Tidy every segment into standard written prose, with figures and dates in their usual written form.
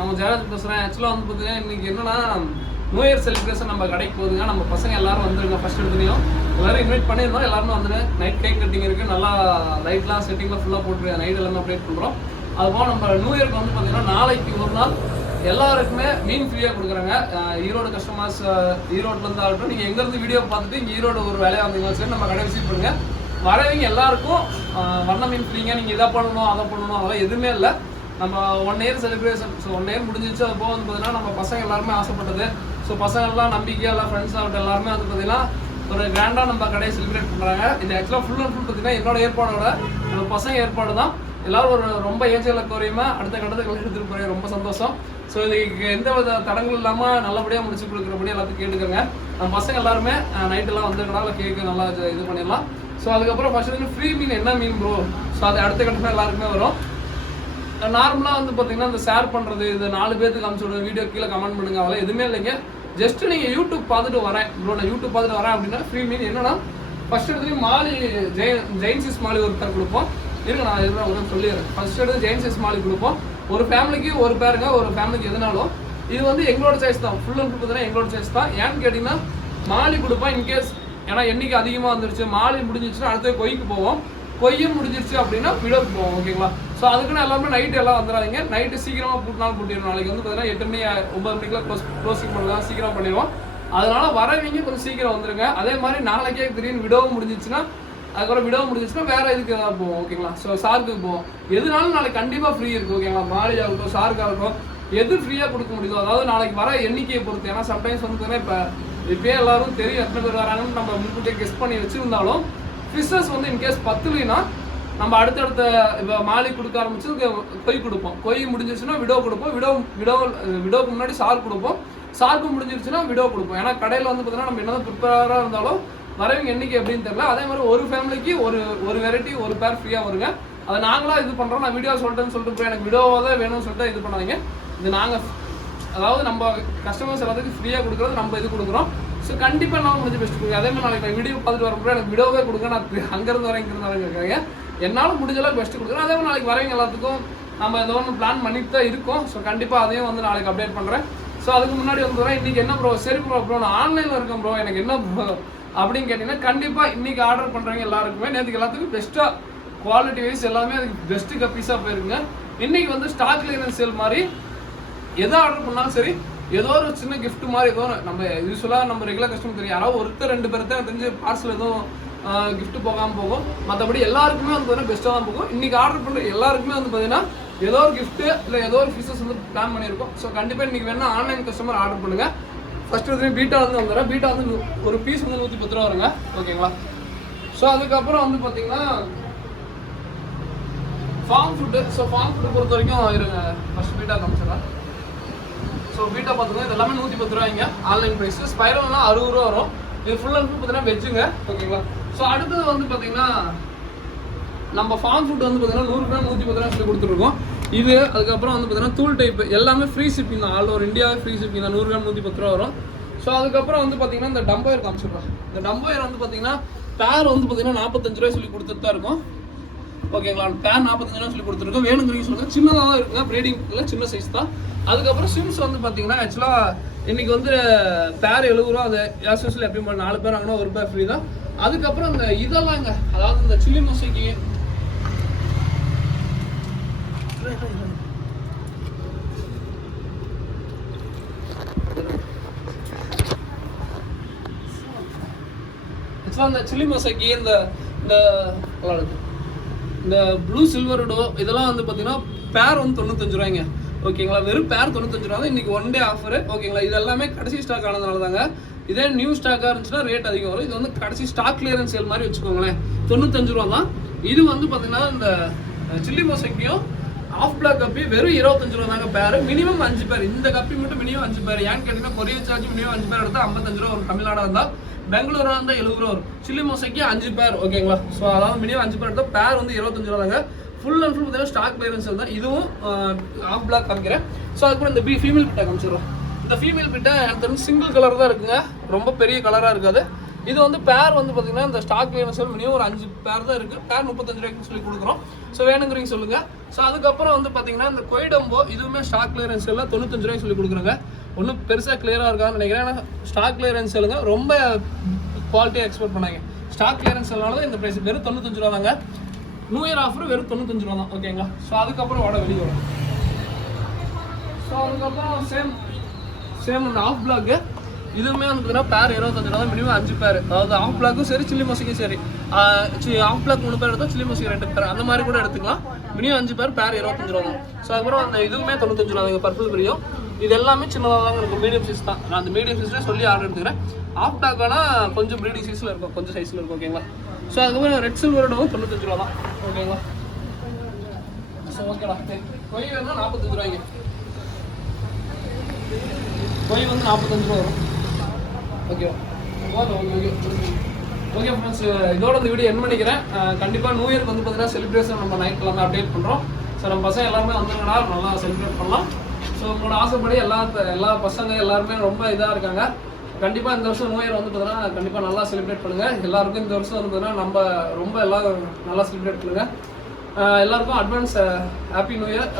நம்ம ஜெயராஜ் பேசுகிறேன். ஆக்சுவலாக வந்து பார்த்தீங்கன்னா இன்றைக்கி என்னன்னா நியூ இயர் செலிப்ரேஷன் நம்ம கடைக்கு போகுதுங்க. நம்ம பசங்க எல்லாரும் வந்துருங்க. ஃபர்ஸ்ட் எடுத்துலையும் எல்லாரும் இன்வைட் பண்ணியிருந்தோம். எல்லாருமே வந்துடுங்க. நைட் கேக் கட்டிங் இருக்குது. நல்லா லைட்லாம் செட்டிங்லாம் ஃபுல்லாக போட்டு நைட் எல்லாமே அப்டேட் பண்ணுறோம். அதுபோக நம்ம நியூ இயருக்கு வந்து பார்த்தீங்கன்னா நாளைக்கு ஒரு நாள் எல்லாருக்குமே மீன் ஃப்ரீயாக கொடுக்குறாங்க. ஈரோடு கஸ்டமர்ஸ் ஈரோட்லேருந்து ஆகட்டும், நீங்கள் எங்கேருந்து வீடியோ பார்த்துட்டு இங்கே ஈரோடு ஒரு வேலையாக வந்தீங்கன்னா சரி நம்ம கடை விசிட் பண்ணுங்கள். வரவங்க எல்லாருக்கும் வண்ண மீன் ஃப்ரீங்க. நீங்கள் இதை பண்ணணும் அதை பண்ணணும் அதெல்லாம் எதுவுமே இல்லை. நம்ம 1 இயர் செலிப்ரேஷன். ஸோ 1 இயர் முடிஞ்சிச்சு. அது போக வந்து பார்த்தீங்கன்னா நம்ம பசங்க எல்லாருமே ஆசைப்பட்டது. ஸோ பசங்கள்லாம் நம்பிக்கையாக எல்லாம் ஃப்ரெண்ட்ஸ் ஆகட்டும் எல்லாருமே வந்து பார்த்தீங்கன்னா ஒரு கிராண்டாக நம்ம கடையை செலிப்ரேட் பண்ணுறாங்க. இது ஆக்சுவலாக ஃபுல் அண்ட் ஃபுல் பார்த்தீங்கன்னா என்னோட ஏற்பாடோட நம்ம பசங்க ஏற்பாடு தான். எல்லாரும் ஒரு ரொம்ப ஏஜில் குறையுமா அடுத்த கட்டத்துக்கு எடுத்துகிட்டு போகிறேன். ரொம்ப சந்தோஷம். ஸோ இதுக்கு எந்த வித தடங்கள் இல்லாமல் நல்லபடியாக முடிச்சு கொடுக்குறபடி எல்லாத்துக்கும் கேட்டுக்கோங்க. நம்ம பசங்க எல்லாருமே நைட்டெல்லாம் வந்துருக்கனால கேக்கு நல்லா இது பண்ணிடலாம். ஸோ அதுக்கப்புறம் ஃபர்ஸ்ட் ஃப்ரீ மீன் என்ன மீன் ப்ரோ? ஸோ அது அடுத்த கட்டமாக எல்லாருக்குமே வரும். நார்மலாக வந்து பார்த்தீங்கன்னா இந்த ஷேர் பண்ணுறது, இது 4 பேருக்கு அனுப்பிச்சு விடுறது, வீடியோ கீழே கமெண்ட் பண்ணுங்க, அதெல்லாம் எதுவுமே இல்லைங்க. ஜஸ்ட் நீங்கள் யூடியூப் பார்த்துட்டு வரேன் ப்ரோ, நான் யூடியூப் பார்த்துட்டு வரேன் அப்படின்னா ஃப்ரீ மீன் என்னன்னா ஃபர்ஸ்ட் எடுத்துலேயும் மாலி ஜெயின்சிஸ் மாலி ஒரு பேர் கொடுப்போம். இருக்கு நான் இதுதான் சொல்லிடுறேன். ஃபர்ஸ்ட் எடுத்து ஜெயின்சிஸ் மாலி கொடுப்போம். ஒரு ஃபேமிலிக்கு ஒரு பேருங்க, ஒரு ஃபேமிலிக்கு எதுனாலும் இது வந்து எங்களோட சாய்ஸ் தான். ஃபுல் அண்ட் ஃபுல் பார்த்தீங்கன்னா எங்களோட சாய்ஸ் தான். ஏன்னு கேட்டிங்கன்னா மாலி கொடுப்போம். இன்கேஸ் ஏன்னா எண்ணிக்கை அதிகமாக வந்துருச்சு, மாலி முடிஞ்சிச்சுன்னா அடுத்து கொய்க்கு போவோம். கொய்யும் முடிஞ்சிருச்சு அப்படின்னா விடோக்கு போவோம். ஓகேங்களா? ஸோ அதுக்குன்னு எல்லாருமே நைட்டு எல்லாம் வந்துடாதீங்க. நைட்டு சீக்கிரமாக பூட்டினாலும் பூட்டிடுவோம். நாளைக்கு வந்து பார்த்தீங்கன்னா 8 மணி 9 மணிக்கெலாம் க்ளோசிங் பண்ணலாம், சீக்கிரம் பண்ணிடுவோம். அதனால வரவங்க கொஞ்சம் சீக்கிரம் வந்துருங்க. அதே மாதிரி நாளைக்கே திடீர்னு விடவும் முடிஞ்சிச்சுன்னா அதுக்கப்புறம் விடவும் முடிஞ்சிச்சுன்னா வேற இதுக்கு ஏதாவது போவோம். ஓகேங்களா? ஸோ ஷார்க்குக்கு போவோம். எதுனாலும் நாளைக்கு கண்டிப்பாக ஃப்ரீ இருக்குது. ஓகேங்களா? மாலி ஆகட்டும் ஷார்க் ஆகட்டும் எது ஃப்ரீயாக கொடுக்க முடியுதோ, அதாவது நாளைக்கு வர எண்ணிக்கையை பொறுத்து. ஏன்னா சம்டைம்ஸ் வந்து பார்த்தீங்கன்னா இப்போயே எல்லாரும் தெரியும் எத்தனை பேர் வராங்கன்னு நம்ம முன்கூட்டியே கெஸ்ட் பண்ணி வச்சுருந்தாலும் ஃபிஷஸ் வந்து இன்கேஸ் 10லினா நம்ம அடுத்தடுத்த இப்போ மாலி கொடுக்க ஆரம்பிச்சு கொய் கொடுப்போம். கொய் முடிஞ்சிருச்சுன்னா விடோ கொடுப்போம். விடோவுக்கு முன்னாடி ஷார்க் கொடுப்போம். ஷார்க்கு முடிஞ்சிருச்சுன்னா விடோ கொடுப்போம். ஏன்னா கடையில் வந்து பார்த்தீங்கன்னா நம்ம என்னதான் ப்ரிப்பேராக இருந்தாலும் வரவங்க எண்ணிக்கை எப்படின்னு தெரியல. அதே மாதிரி ஒரு ஃபேமிலிக்கு ஒரு வெரைட்டி ஒரு பேர் ஃப்ரீயாக வருங்க. அதை நாங்களாக இது பண்ணுறோம். நான் வீடியோ சொல்லிட்டு எனக்கு விடோவாக தான் வேணும்னு சொல்லிட்டு இது பண்ணாதீங்க. இது நாங்கள் அதாவது நம்ம கஸ்டமர்ஸ் எல்லாத்துக்கும் ஃப்ரீயாக கொடுக்குறது நம்ம இது கொடுக்குறோம். ஸோ கண்டிப்பாக நான் முடிஞ்சு பெஸ்ட் கொடுங்க. அதே மாதிரி நாளைக்கு நான் வீடியோ பார்த்துட்டு வரப்போ எனக்கு விடோவே கொடுங்க. நான் அங்கேருந்து வரேன் இங்கிருந்து வரேன் இருக்காங்க. என்னால் முடிஞ்சளவுக்கு பெஸ்ட்டு கொடுக்குறேன். அதே மாதிரி நாளைக்கு வரவங்க எல்லாத்துக்கும் நம்ம ஏதோ ஒன்று பிளான் பண்ணிட்டு தான் இருக்கோம். ஸோ கண்டிப்பாக அதையும் வந்து நாளைக்கு அப்டேட் பண்ணுறேன். ஸோ அதுக்கு முன்னாடி வந்து வரேன். இன்றைக்கி என்ன ப்ரோ? சரி ப்ரோ நான் ஆன்லைனில் இருக்கேன் ப்ரோ, எனக்கு என்ன அப்படின்னு கேட்டிங்கன்னா கண்டிப்பாக இன்றைக்கி ஆர்டர் பண்ணுறவங்க எல்லாருக்குமே நேற்றுக்கு எல்லாத்துக்கும் பெஸ்ட்டாக குவாலிட்டி வைஸ் எல்லாமே அதுக்கு பெஸ்ட்டு கப்பீஸாக போயிருக்குங்க. இன்றைக்கி வந்து ஸ்டாக் கிளியரன்ஸ் சேல் மாதிரி எதை ஆர்டர் பண்ணாலும் சரி ஏதோ ஒரு சின்ன கிஃப்ட் மாதிரி ஏதோ நம்ம யூஸ்வலாக நம்ம ரெகுலர் கஸ்டமர் தெரியும் யாராவது ஒருத்தர் 2 பேர் தான் தெரிஞ்சு பார்சல் எதுவும் கிஃப்ட் போகாமல் போகும். மற்றபடி எல்லாருக்குமே வந்து பார்த்தீங்கன்னா பெஸ்ட்டாக தான் போகும். இன்றைக்கி ஆர்டர் பண்ணுற எல்லாருக்குமே வந்து பார்த்தீங்கன்னா ஏதோ ஒரு கிஃப்ட்டு இல்லை ஏதோ ஒரு ஃபிஷஸ் வந்து பிளான் பண்ணியிருக்கோம். ஸோ கண்டிப்பாக இன்றைக்கி வேணால் ஆன்லைன் கஸ்டமர் ஆர்டர் பண்ணுங்கள். ஃபஸ்ட்டு வந்து பீட்டா வந்து வந்துடுறேன். பீட்டா வந்து ஒரு பீஸ் வந்து 110 ரூபா வருங்க. ஓகேங்களா? ஸோ அதுக்கப்புறம் வந்து பார்த்தீங்கன்னா farm food. So farm food பொறுத்த வரைக்கும் இருங்க ஃபஸ்ட் பீட்டா காமிச்சிடறேன். ஸோ பீட்டா பார்த்துக்கோங்க. இது எல்லாமே 110 ரூபாய்ங்க ஆன்லைன் ப்ரைஸு. ஸ்பைரல்னா 60 ரூபா வரும். இது ஃபுல் அண்ட் ஃபுல் பார்த்தீங்கன்னா வெஜ்ஜுங்க. ஓகேங்களா? ஸோ அடுத்தது வந்து பார்த்தீங்கன்னா நம்ம ஃபார்ம் ஃபுட் வந்து பார்த்தீங்கன்னா 100 கிராம் 110 ரூபா சொல்லி கொடுத்துருக்கோம். இது அதுக்கப்புறம் வந்து பார்த்தீங்கன்னா தூள் டைப்பு எல்லாமே ஃப்ரீ ஷிப்பிங் தான். All over India free shipping தான். 100 கிராம் 110 ரூபா வரும். ஸோ அதுக்கப்புறம் வந்து பார்த்தீங்கன்னா இந்த டம்போயர் காமிச்சிடுறோம். இந்த டம்போயர் வந்து பார்த்தீங்கன்னா பேர் வந்து பார்த்தீங்கன்னா 45 ரூபாய் சொல்லி கொடுத்துட்டு தான் இருக்கும். ஓகேங்களா? பேர் 45 ரூபா சொல்லி கொடுத்துருக்கோம். வேணுங்கிறீங்க சொல்லுங்கள். சின்னதாக தான் இருக்குங்க. ப்ரீடிங் இல்லை, சின்ன சைஸ் தான். அதுக்கப்புறம் சிம்ஸ் வந்து பார்த்தீங்கன்னா ஆக்சுவலாக இன்றைக்கி வந்து பேர் 70 ரூபா. அது ஆஸ்யூஸ்வல் எப்பயும் 4 பேர் வாங்கினா 1 பேர் ஃப்ரீ தான். அதுக்கப்புறம் இந்த இதெல்லாம்ங்க, அதாவது இந்த சில்லி மொசைக்கு இந்த சில்லி மொசைக்கு இந்த ப்ளூ சில்வர்டோ இதெல்லாம் வந்து பார்த்தீங்கன்னா பேர் வந்து 95 ரூபாய்ங்க. ஓகேங்களா? வெறும் பேர் 95 ரூபா தான். இன்றைக்கி 1 டே ஆஃபரு. ஓகேங்களா? இது எல்லாமே கடைசி ஸ்டாக் ஆனதுனால தாங்க. இதே நியூ ஸ்டாக்காக இருந்துச்சுன்னா ரேட் அதிகம் வரும். இது வந்து கடைசி ஸ்டாக் கிளியரன்ஸ் சேல் மாதிரி வச்சுக்கோங்களேன். 95 ரூபா தான். இது வந்து பார்த்தீங்கன்னா இந்த சில்லி மொசைக்கையும் ஆஃப் பிளாக் கப்பி வெறும் 25 ரூபா தாங்க பேர். மினிமம் 5 பேர். இந்த கப்பி மட்டும் மினிமம் 5 பேர். ஏன்னு கேட்டிங்கன்னா கொரியர் சார்ஜ் மினிமம் 5 பேர் எடுத்தால் 55 ரூபா வரும். தமிழ்நாடாக இருந்தால் பெங்களூராக இருந்தால் 70 ரூபா வரும். சில்லி மொசைக்கு 5 பேர். ஓகேங்களா? ஸோ அதாவது மினிமம் 5 பேர் எடுத்தால் பேர் வந்து 25 ரூபா தாங்க. ஃபுல் அண்ட் ஃபுல் பார்த்தீங்கன்னா ஸ்டாக் கிளியரன்ஸ் தான். இதுவும் ஆஃப் பிளாக் காமிக்கிறேன். ஸோ அதுக்கப்புறம் இந்த ஃபீமேல் பிட்டை காமிச்சிடுறோம். இந்த ஃபீமேல் பிட்டை எனக்கு தெரிஞ்சு சிங்கிள் கலர் தான் இருக்குங்க. ரொம்ப பெரிய கலராக இருக்காது. இது வந்து பேர் வந்து பார்த்தீங்கன்னா இந்த ஸ்டாக் கிளியரன்ஸ் மினிமம் ஒரு 5 பேர் தான் இருக்குது. பேர் 35 ரூபாய்க்கு சொல்லி கொடுக்குறோம். ஸோ வேணுங்கிறீங்க சொல்லுங்கள். ஸோ அதுக்கப்புறம் வந்து பார்த்தீங்கன்னா இந்த கொய்டம்போ இதுவுமே ஸ்டாக் கிளியரன்ஸ் எல்லாம் 95 ரூபாய்க்கு சொல்லி கொடுக்குறோங்க. ஒன்றும் பெருசாக கிளியராக இருக்கான்னு நினைக்கிறேன். ஏன்னா ஸ்டாக் கிளியரன்ஸ் சொல்லுங்க ரொம்ப குவாலிட்டியாக எக்ஸ்போர்ட் பண்ணாங்க. ஸ்டாக் கிளியரன்ஸ் எல்லாம் இந்த ப்ரைஸ் வெறும் 95 ரூபா தாங்க. நியூ இயர் ஆஃபர் வெறும் 95 ரூபா தான். ஓகேங்களா. ஸோ அதுக்கப்புறம் வட வெளியே வரும். ஸோ அதுக்கப்புறம் சேம் அந்த ஆஃப் பிளாக்கு இதுவுமே வந்து பார்த்தீங்கன்னா பேர் 25 ரூபா தான். மினிமம் 5 பேர். அதாவது ஆஃப் பிளாக்கும் சரி சில்லி மொசிக்கும் சரி. ஆஃப் பிளாக் 3 பேர் எடுத்தால் சில்லி மொசிக்கு 2 பேர் அந்த மாதிரி கூட எடுத்துக்கலாம். மினிமம் 5 பேர் 25 ரூபா தான். ஸோ அதுக்கப்புறம் அந்த இதுவுமே 95 ரூபா தான். பர்பிள் பிரியும் இது எல்லாமே சின்னதாக தாங்க இருக்கும். மீடியம் சைஸ் தான். நான் அந்த மீடியம் சைஸ்லேயே சொல்லி ஆர்டர் எடுத்துக்கிறேன். ஆஃப் பிளாக் வேணால் கொஞ்சம் ப்ரீடிங் சைஸில் இருக்கும், கொஞ்சம் சைஸில் இருக்கும். ஓகேங்களா. ஸோ அதுக்கப்புறம் ரெட் சில்வரோடவும் 95 ரூபா தான். ஓகேங்களா. ஸோ ஓகேடா. கொய் வேணால் 45 ரூபாய்ங்க. கொய் வந்து 45 ரூபா வரும். ஓகேவா. ஓகே ஃப்ரெண்ட்ஸ், இதோட இந்த வீடியோ என் பண்ணிக்கிறேன். கண்டிப்பாக நியூ இயர்க்கு வந்து பார்த்தீங்கன்னா செலிப்ரேஷன் நம்ம நைட் எல்லாமே அப்டேட் பண்ணுறோம். ஸோ நம்ம பசங்க எல்லாருமே வந்துருங்கடா, நல்லா செலிப்ரேட் பண்ணலாம். ஸோ உங்களோட ஆசைப்படி எல்லா பசங்க எல்லாருமே ரொம்ப இதாக இருக்காங்க. கண்டிப்பாக இந்த வருஷம் நியூ இயர் வந்து பார்த்தீங்கன்னா கண்டிப்பாக நல்லா செலிப்ரேட் பண்ணுங்கள். எல்லாருக்கும் இந்த வருஷம் வந்து பார்த்தீங்கன்னா நம்ம ரொம்ப எல்லோரும் நல்லா செலிப்ரேட் பண்ணுங்கள். எல்லாருக்கும் அட்வான்ஸ் ஹாப்பி நியூ இயர்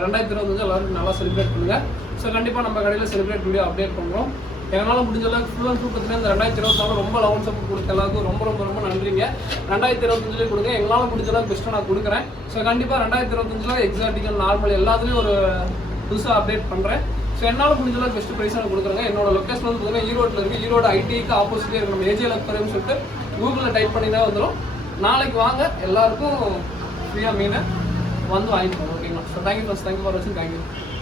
2025 எல்லாருக்கும் நல்லா செலிப்ரேட் பண்ணுங்கள். ஸோ கண்டிப்பாக நம்ம கடையில் செலிப்ரேட் வீடியோ அப்டேட் பண்ணுறோம். எங்களால் முடிஞ்ச அளவுக்கு ஃபுல் அண்ட் ஃபுல் பார்த்தீங்கன்னா இந்த 2024 ரொம்ப லவன் சப்போர்ட் கொடுத்த எல்லாருக்கும் ரொம்ப ரொம்ப ரொம்ப நன்றிங்க. 2025 கொடுங்க. எங்களால் முடிஞ்ச அளவுக்கு பெஸ்ட்டாக நான் கொடுக்குறேன். ஸோ கண்டிப்பாக 2025 எக்ஸாட்டிக்கல் நார்மல் எல்லாத்துலேயும் ஒரு புதுசாக அப்டேட் பண்ணுறேன். ஸோ என்னால் முடிஞ்ச அளவுக்கு பெஸ்ட் ப்ரைஸாக நான் கொடுக்குறேங்க. என்னோட லொக்கேஷன் வந்து பார்த்தீங்கன்னா ஈரோட்டில் இருக்குது. ஈரோடு ஐடிக்கு ஆப்போசிட்டே இருக்குது. நம்ம ஏஜிஎல் அக்வரியம் சொல்லிட்டு கூகுளில் டைப் பண்ணி தான் வந்துடும். நாளைக்கு வாங்க, எல்லாருக்கும் ஃப்ரீயாக மீனை வந்து வாங்கிட்டு போங்க. ஓகேங்களா. ஸோ தேங்க்யூ ஃபார் வாட்சிங். தேங்க்யூ.